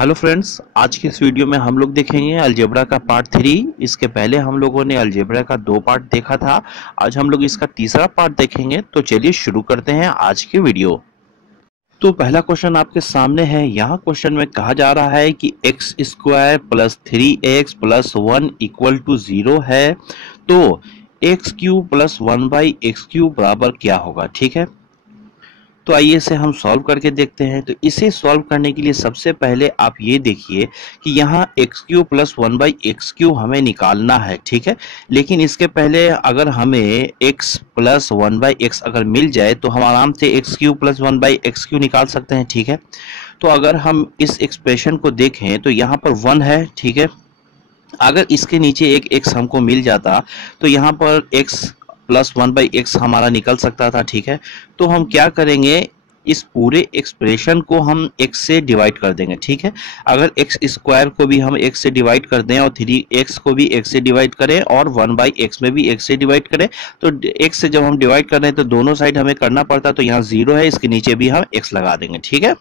Hello friends, आज के इस वीडियो में हम लोग देखेंगे अलजेब्रा का पार्ट 3। इसके पहले हम लोगों ने अलजेब्रा का 2 पार्ट देखा था। आज हम लोग इसका तीसरा पार्ट देखेंगे। तो चलिए शुरू करते हैं आज की वीडियो। तो पहला क्वेश्चन आपके सामने है। यहाँ क्वेश्चन में कहा जा रहा है कि X square plus 3x plus 1 equal to 0 है, तो x cube plus 1/x cube बराबर क्या होगा। ठीक है, तो आइए इसे हम सॉल्व करके देखते हैं। तो इसे सॉल्व करने के लिए सबसे पहले आप ये देखिए कि यहाँ x Q plus 1/x Q हमें निकालना है। ठीक है, लेकिन इसके पहले अगर हमें x प्लस 1/x अगर मिल जाए तो हम आराम से x Q plus 1/x Q निकाल सकते हैं। ठीक है, तो अगर हम इस एक्सप्रेशन को देखें तो यहाँ पर 1 है। ठीक है, अगर इसके नीचे एक x हमको मिल जाता तो यहाँ पर x प्लस 1/x हमारा निकल सकता था। ठीक है, तो हम क्या करेंगे, इस पूरे एक्सप्रेशन को हम x से डिवाइड कर देंगे। ठीक है, अगर x स्क्वायर को भी हम x से डिवाइड कर दें और 3x को भी x से डिवाइड करें और 1/x में भी x से डिवाइड करें, तो x से जब हम डिवाइड कर रहे हैं तो दोनों साइड हमें करना पड़ता, तो यहाँ 0 है, इसके नीचे भी हम x लगा देंगे। ठीक है,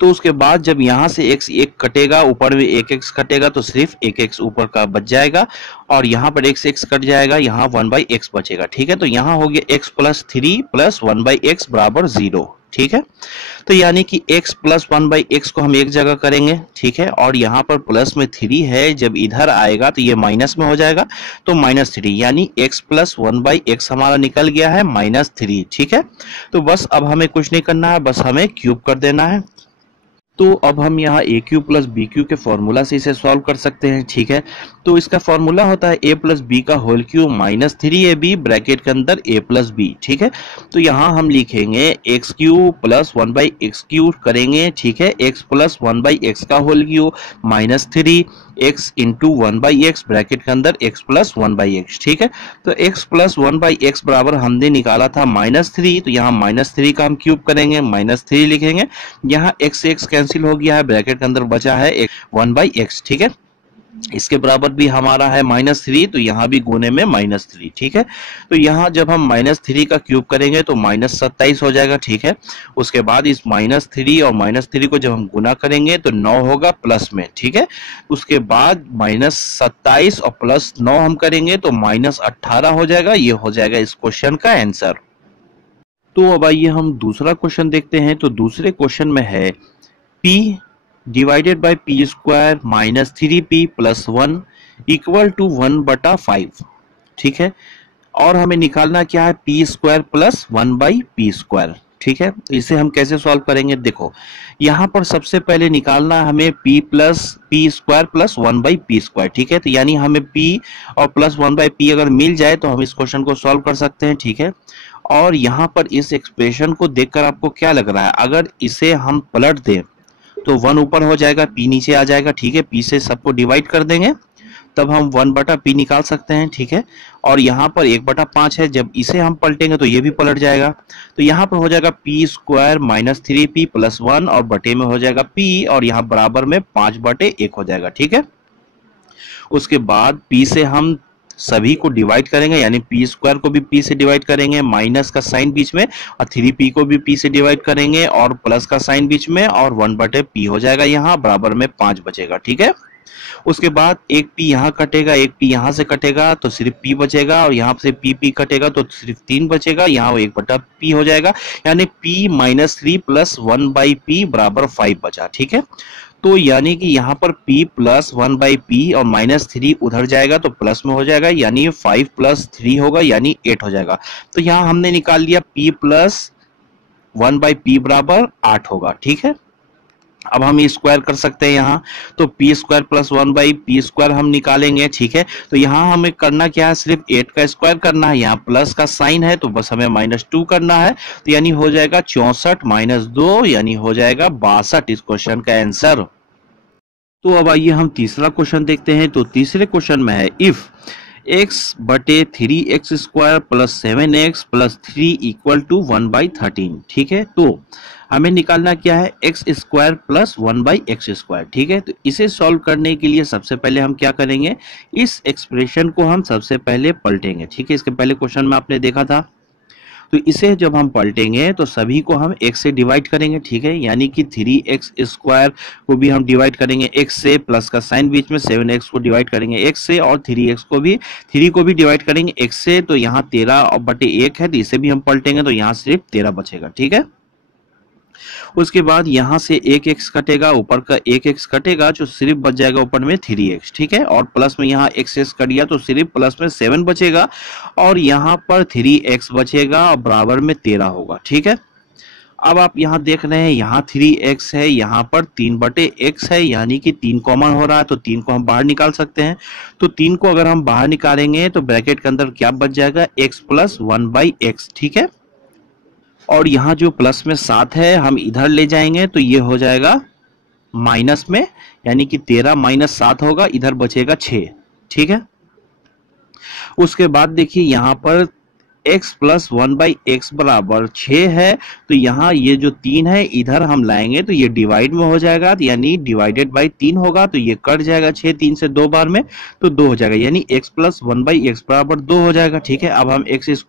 तो उसके बाद जब यहाँ से x एक कटेगा, ऊपर में एक x कटेगा, तो सिर्फ एक x ऊपर का बच जाएगा और यहाँ पर x कट जाएगा, यहाँ 1/x बचेगा। ठीक है, तो यहाँ हो गया x प्लस 3 प्लस 1/x बराबर 0। ठीक है, तो यानी कि x प्लस 1/x को हम एक जगह करेंगे। ठीक है, और यहाँ पर प्लस में 3 है, जब इधर आएगा तो ये माइनस में हो जाएगा, तो -3 यानी x प्लस 1/x हमारा निकल गया है -3। ठीक है, तो बस अब हमें कुछ नहीं करना है, बस हमें क्यूब कर देना है। तो अब हम यहाँ ए क्यू प्लस बी क्यू के फॉर्मूला से इसे सॉल्व कर सकते हैं। ठीक है, तो इसका फॉर्मूला होता है a प्लस बी का whole cube minus 3ab bracket के अंदर a प्लस बी। ठीक है, तो यहाँ हम लिखेंगे x cube plus 1/x cube करेंगे। ठीक है, x प्लस 1/x का whole cube minus 3x into 1/x bracket के अंदर x प्लस 1/x। ठीक है, तो x प्लस 1/x बराबर हमने निकाला था -3, तो यहाँ -3 का हम क्यूब करेंगे, -3 लिखेंगे। यहाँ x कैंसिल हो गया है, ब्रैकेट के अंदर बचा है 1/x। ठीक है, इसके बराबर भी हमारा है -3, तो यहाँ भी गुने में -3। ठीक है, तो यहाँ जब हम -3 का क्यूब करेंगे तो -27 हो जाएगा। ठीक है, उसके बाद इस -3 और -3 को जब हम गुना करेंगे तो 9 होगा प्लस में। ठीक है, उसके बाद -27 और प्लस 9 हम करेंगे तो -18 हो जाएगा। ये हो जाएगा इस क्वेश्चन का आंसर। तो अब आइए हम दूसरा क्वेश्चन देखते हैं। तो दूसरे क्वेश्चन में है p divided by p square minus 3p plus 1 equal to 1/5। ठीक है, और हमें निकालना क्या है, P square plus 1/p square. ठीक है, तो इसे हम कैसे सॉल्व करेंगे, देखो यहाँ पर सबसे पहले निकालना है हमें p plus P square plus 1/p square. ठीक है, तो यानी हमें p और प्लस 1/p अगर मिल जाए तो हम इस क्वेश्चन को सॉल्व कर सकते हैं। ठीक है, और यहाँ पर इस एक्सप्रेशन को देखकर आपको क्या लग रहा है, अगर इसे हम पलट दें तो 1 ऊपर हो जाएगा, p नीचे आ जाएगा। ठीक है, p से सबको डिवाइड कर देंगे, तब हम 1/p निकाल सकते हैं। ठीक है, और यहाँ पर 1/5 है, जब इसे हम पलटेंगे तो ये भी पलट जाएगा, तो यहाँ पर हो जाएगा p square minus 3p plus 1 और बटे में हो जाएगा p और यहाँ बराबर में 5/1 हो जाएगा। ठीक है, उसके बाद p से हम सभी को डिवाइड करेंगे, यानी पी स्क्वायर को भी p से डिवाइड करेंगे, माइनस का साइन बीच में, और 3p को भी p से डिवाइड करेंगे और प्लस का साइन बीच में, और 1/p हो जाएगा, यहाँ बराबर में 5 बचेगा। ठीक है, उसके बाद एक p यहाँ कटेगा, एक p यहाँ से कटेगा तो सिर्फ p बचेगा, और यहाँ से p कटेगा तो सिर्फ 3 बचेगा, यहाँ 1/p हो जाएगा, यानी p माइनस 3 प्लस 1/p बराबर 5 बचा। ठीक है, तो यानी कि यहाँ पर p प्लस 1/p और -3 उधर जाएगा तो प्लस में हो जाएगा, यानी 5 प्लस 3 होगा, यानी 8 हो जाएगा। तो यहाँ हमने निकाल लिया p प्लस 1/p बराबर 8 होगा। ठीक है, अब हम स्क्वायर कर सकते हैं यहाँ, तो p square plus 1/p square हम निकालेंगे। ठीक है, तो यहाँ हमें करना क्या है, सिर्फ 8 का स्क्वायर करना है, यहाँ प्लस का साइन है तो बस हमें -2 करना है, तो यानी हो जाएगा 64 - 2 यानी हो जाएगा 62 इस क्वेश्चन का आंसर। तो अब आइए हम तीसरा क्वेश्चन देखते हैं। तो तीसरे क्वेश्चन में है if x/3x square plus 7x plus 3 equal to 1/13। ठीक है, तो हमें निकालना क्या है, x square plus 1/x square. ठीक है, तो इसे सॉल्व करने के लिए सबसे पहले हम क्या करेंगे, इस एक्सप्रेशन को हम सबसे पहले पलटेंगे। ठीक है, इसके पहले क्वेश्चन में आपने देखा था, तो इसे जब हम पलटेंगे तो सभी को हम x से डिवाइड करेंगे, ठीक है, यानी कि 3x स्क्वायर को भी हम डिवाइड करेंगे x से, प्लस का साइन बीच में, 7x को डिवाइड करेंगे x से, और 3x को भी 3 को भी डिवाइड करेंगे x से। तो यहाँ 13/1 है, तो इसे भी हम पलटेंगे तो यहाँ सिर्फ 13 बचेगा, ठीक है। उसके बाद यहाँ से एक x कटेगा, ऊपर का एक x कटेगा, जो सिर्फ बच जाएगा ऊपर में 3x, ठीक है, और प्लस में यहाँ x कट गया तो सिर्फ प्लस में 7 बचेगा, और यहाँ पर 3x बचेगा और बराबर में 13 होगा, ठीक है। अब आप यहाँ देख रहे हैं, यहाँ 3x है, यहाँ पर 3/x है, यानी कि 3 कॉमन हो रहा है, तो 3 को हम बाहर निकाल सकते हैं। तो 3 को अगर हम बाहर निकालेंगे तो ब्रैकेट के अंदर क्या बच जाएगा, x + 1/x, ठीक है। और यहाँ जो प्लस में 7 है हम इधर ले जाएंगे तो ये हो जाएगा माइनस में, यानी कि 13 - 7 होगा, इधर बचेगा 6, ठीक है। उसके बाद देखिए यहाँ पर x + 1/x बराबर 6 है, तो यहाँ ये जो 3 है इधर हम लाएंगे तो ये डिवाइड में हो जाएगा, यानी डिवाइडेड बाई 3 होगा, तो ये कट जाएगा 6 3 से 2 बार में, तो 2 हो जाएगा, यानी x + 1/x बराबर 2 हो जाएगा, ठीक है। अब हम x²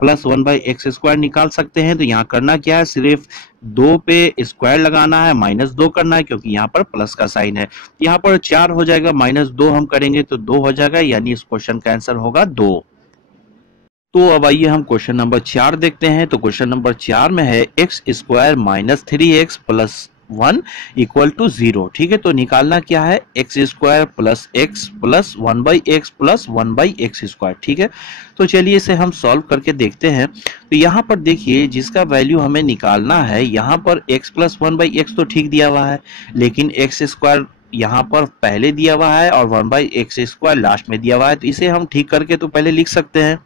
+ 1/x² निकाल सकते हैं। तो यहाँ करना क्या है, सिर्फ 2 पे स्क्वायर लगाना है, -2 करना है, क्योंकि यहाँ पर प्लस का साइन है। यहाँ पर 4 हो जाएगा, -2 हम करेंगे तो 2 हो जाएगा, यानी इस क्वेश्चन का आंसर होगा 2। तो अब आइए हम क्वेश्चन नंबर 4 देखते हैं। तो क्वेश्चन नंबर 4 में है x² - 3x + 1 = 0, ठीक है। तो निकालना क्या है, x² + x + 1/x + 1/x², ठीक है। तो चलिए इसे हम सॉल्व करके देखते हैं। तो यहाँ पर देखिए जिसका वैल्यू हमें निकालना है, यहाँ पर x + 1/x तो ठीक दिया हुआ है, लेकिन x² यहाँ पर पहले दिया हुआ है और 1/x² लास्ट में दिया हुआ है। तो इसे हम ठीक करके तो पहले लिख सकते हैं।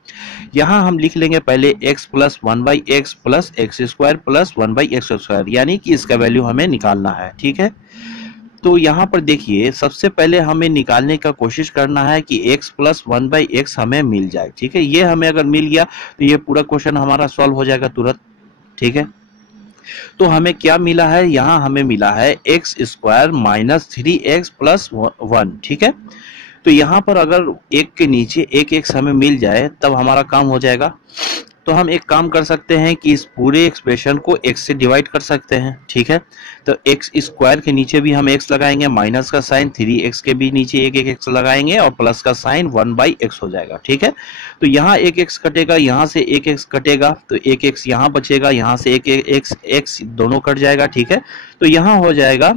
यहाँ हम लिख लेंगे पहले x + 1/x + x² + 1/x², यानी कि इसका वैल्यू हमें निकालना है, ठीक है। तो यहाँ पर देखिए सबसे पहले हमें निकालने का कोशिश करना है कि x + 1/x हमें मिल जाए, ठीक है। ये हमें अगर मिल गया तो ये पूरा क्वेश्चन हमारा सॉल्व हो जाएगा तुरंत, ठीक है। तो हमें क्या मिला है, यहाँ हमें मिला है x² - 3x + 1, ठीक है। तो यहाँ पर अगर एक के नीचे एक x हमें मिल जाए तब हमारा काम हो जाएगा। तो हम एक काम कर सकते हैं कि इस पूरे एक्सप्रेशन को x से डिवाइड कर सकते हैं, ठीक है। तो x² के नीचे भी हम x लगाएंगे, माइनस का साइन, 3x के भी नीचे एक x लगाएंगे और प्लस का साइन 1/x हो जाएगा, ठीक है। तो यहाँ एक x कटेगा, यहाँ से एक x कटेगा, तो एक x यहाँ बचेगा, यहाँ से एक x दोनों कट जाएगा, ठीक है। तो यहाँ हो जाएगा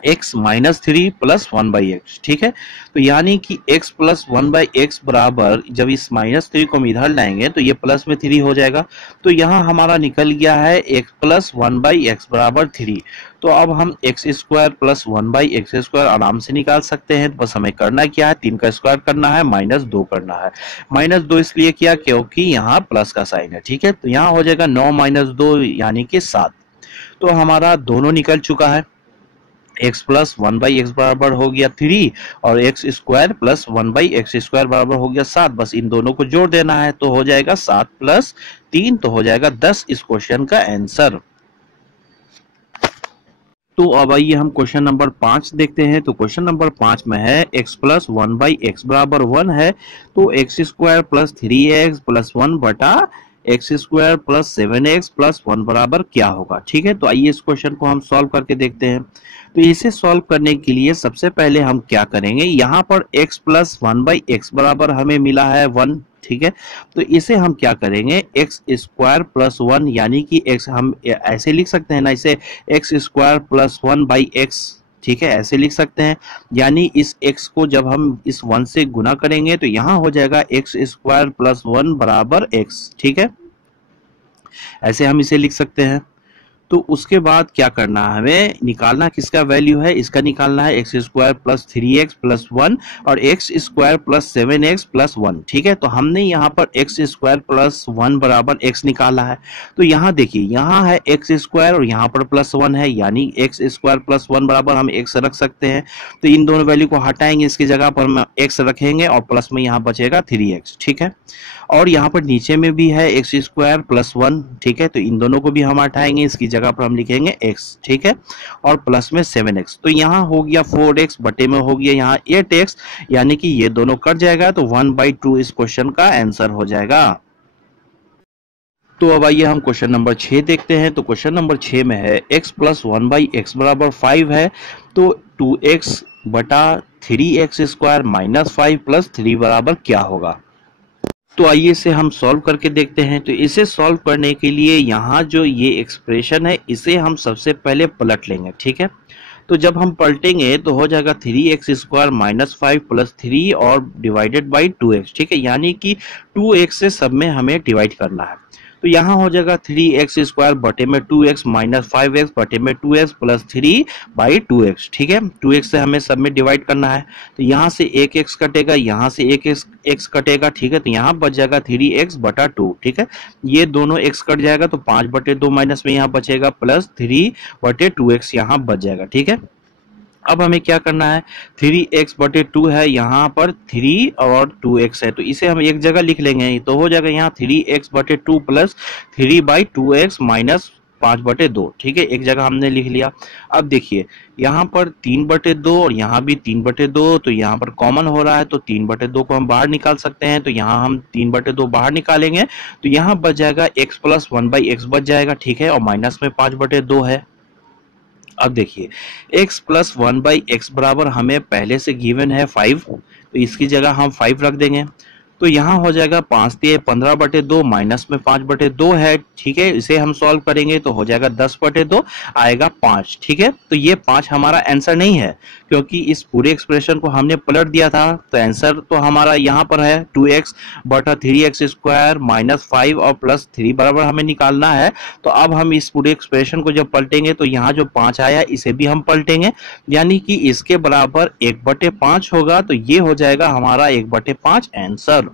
x - 3 + 1/x, ठीक है। तो यानी कि x + 1/x बराबर, जब इस -3 को हम इधर लाएंगे तो ये प्लस में 3 हो जाएगा। तो यहाँ हमारा निकल गया है x + 1/x बराबर 3। तो अब हम x² + 1/x² आराम से निकाल सकते हैं। बस हमें करना क्या है, 3 का स्क्वायर करना है, -2 करना है। -2 इसलिए किया क्योंकि यहाँ प्लस का साइन है, ठीक है। तो यहाँ हो जाएगा 9 - 2 यानी कि 7। तो हमारा दोनों निकल चुका है, x + 1/x बराबर हो गया 3 और x² + 1/x² बराबर हो गया 7। बस इन दोनों को जोड़ देना है, तो हो जाएगा 7 + 3, तो हो जाएगा 10 इस क्वेश्चन का आंसर। तो अब आइए हम क्वेश्चन नंबर 5 देखते हैं। तो क्वेश्चन नंबर 5 में है x + 1/x बराबर 1 है, तो x² + 3x + 1 बटा x² + 7x + 1 बराबर क्या होगा, ठीक है। तो आइए इस क्वेश्चन को हम सॉल्व करके देखते हैं। तो इसे सॉल्व करने के लिए सबसे पहले हम क्या करेंगे, यहाँ पर x + 1/x बराबर हमें मिला है 1, ठीक है। तो इसे हम क्या करेंगे, x² + 1, यानी कि x हम ऐसे लिख सकते हैं ना, इसे x² + 1/x, ठीक है, ऐसे लिख सकते हैं। यानी इस x को जब हम इस 1 से गुना करेंगे तो यहाँ हो जाएगा x² + 1 बराबर x, ठीक है, ऐसे हम इसे लिख सकते हैं। तो उसके बाद क्या करना है, हमें निकालना किसका वैल्यू है, इसका निकालना है x² + 3x + 1 और x² + 7x + 1, ठीक है। तो हमने यहाँ पर x² + 1 बराबर x निकाला है। तो यहाँ देखिए, यहाँ है x² और यहाँ पर +1 है, यानी x² + 1 बराबर हम x रख सकते हैं। तो इन दोनों वैल्यू को हटाएंगे, इसकी जगह पर हम x रखेंगे और प्लस में यहाँ बचेगा 3x, ठीक है। और यहाँ पर नीचे में भी है x² + 1, ठीक है। तो इन दोनों को भी हम हटाएंगे, इसकी जगह पर हम लिखेंगे x, ठीक है, और प्लस में 7x। तो यहाँ हो गया 4x, बटे में हो गया यहाँ 8x, यानी कि ये दोनों कट जाएगा, तो 1/2 इस क्वेश्चन का आंसर हो जाएगा। तो अब आइए हम क्वेश्चन नंबर 6 देखते हैं। तो क्वेश्चन नंबर 6 में है x प्लस 1/x बराबर 5 है, तो 2x बटा 3x स्क्वायर माइनस 5 प्लस 3 बराबर क्या होगा। तो आइए इसे हम सॉल्व करके देखते हैं। तो इसे सॉल्व करने के लिए यहाँ जो ये एक्सप्रेशन है इसे हम सबसे पहले पलट लेंगे, ठीक है। तो जब हम पलटेंगे तो हो जाएगा 3x स्क्वायर माइनस 5 प्लस 3 और डिवाइडेड बाई 2x, ठीक है, यानी कि 2x से सब में हमें डिवाइड करना है। तो यहाँ हो जाएगा 3x स्क्वायर बटे में 2x माइनस 5x बटे में 2x प्लस 3 बाई 2x, ठीक है। 2x से हमें सब में डिवाइड करना है, तो यहाँ से एक x कटेगा, यहाँ से एक x कटेगा, ठीक है। तो यहाँ बच जाएगा 3x बटा 2, ठीक है। ये दोनों x कट जाएगा तो 5/2 माइनस में यहाँ बचेगा प्लस 3/2x यहाँ बच जाएगा, ठीक है। अब हमें क्या करना है, 3x/2 है, यहाँ पर 3 और 2x है, तो इसे हम एक जगह लिख लेंगे। तो हो जाएगा यहाँ 3x/2 प्लस 3/2x माइनस 5/2, ठीक है, एक जगह हमने लिख लिया। अब देखिए यहाँ पर 3/2 और यहाँ भी 3/2, तो यहाँ पर कॉमन हो रहा है, तो 3/2 को हम बाहर निकाल सकते हैं। तो यहाँ हम 3/2 बाहर निकालेंगे तो यहाँ बच जाएगा x प्लस 1/x बच जाएगा, ठीक है, और माइनस में 5/2 है। अब देखिए x प्लस 1/x बराबर हमें पहले से गिवन है 5, तो इसकी जगह हम 5 रख देंगे। तो यहाँ हो जाएगा 5×15/2 माइनस में 5/2 है, ठीक है। इसे हम सॉल्व करेंगे तो हो जाएगा 10/2 आएगा 5, ठीक है। तो ये 5 हमारा आंसर नहीं है, क्योंकि इस पूरे एक्सप्रेशन को हमने पलट दिया था। तो आंसर तो हमारा यहाँ पर है 2x बटा 3x स्क्वायर माइनस 5 और प्लस 3 बराबर हमें निकालना है। तो अब हम इस पूरे एक्सप्रेशन को जब पलटेंगे तो यहाँ जो 5 आया इसे भी हम पलटेंगे, यानी कि इसके बराबर 1/5 होगा। तो ये हो जाएगा हमारा 1/5 आंसर।